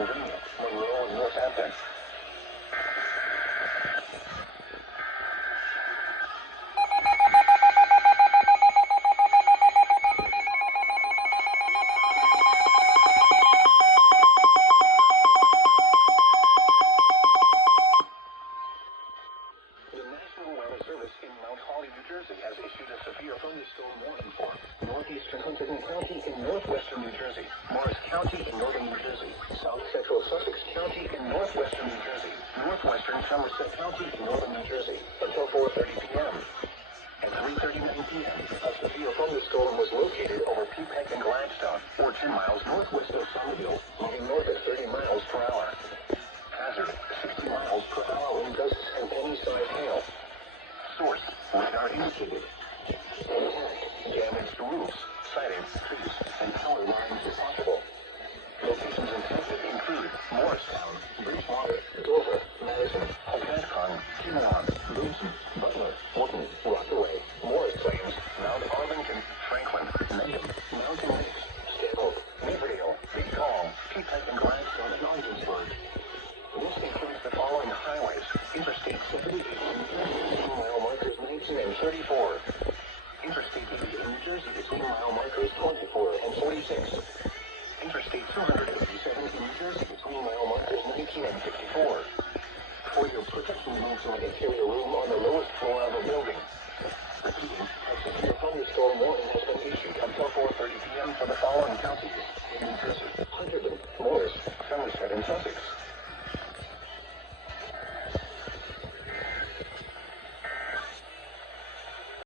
Pennsylvania, Monroe, and Northampton. In Mount Holly, New Jersey, has issued a severe thunderstorm warning for northeastern Huntington County in northwestern New Jersey, Morris County in northern New Jersey, south central Sussex County in northwestern New Jersey, northwestern Somerset County in northern New Jersey, until 4:30 p.m. At 3:39 p.m., a severe thunderstorm was located over Peapeck and Gladstone, or 10 miles northwest of Somerville, moving north at 30 miles per hour. Hazard, 60 miles per hour wind gusts and any-size hail. Source, radar indicated. Impact, damaged roofs, siding, trees, and power lines are possible. Locations intended include Morristown, Bridgewater, Dover, Madison, Hocatcon, Kinnelon, Boonton, Butler, Wharton, Rockaway, Morris Plains, Mount Arlington, Franklin, Mendham, Mountain Lakes, Stanhope, Riverdale, Big Calm, Peapeck and Gladstone, and Ogdensburg. This includes the following highways: Interstate 78, mile markers 19 and 34. Interstate 80 in New Jersey between mile markers 24 and 46. Interstate 287 in New Jersey between mile markers 19 and 54. For your protection, maintain carry a room on the lowest floor of a building. Repeating, a severe thunderstorm warning has been issued until 4:30 p.m. for the following counties in New Jersey: Huntington, Morris, Somerset, and Sussex.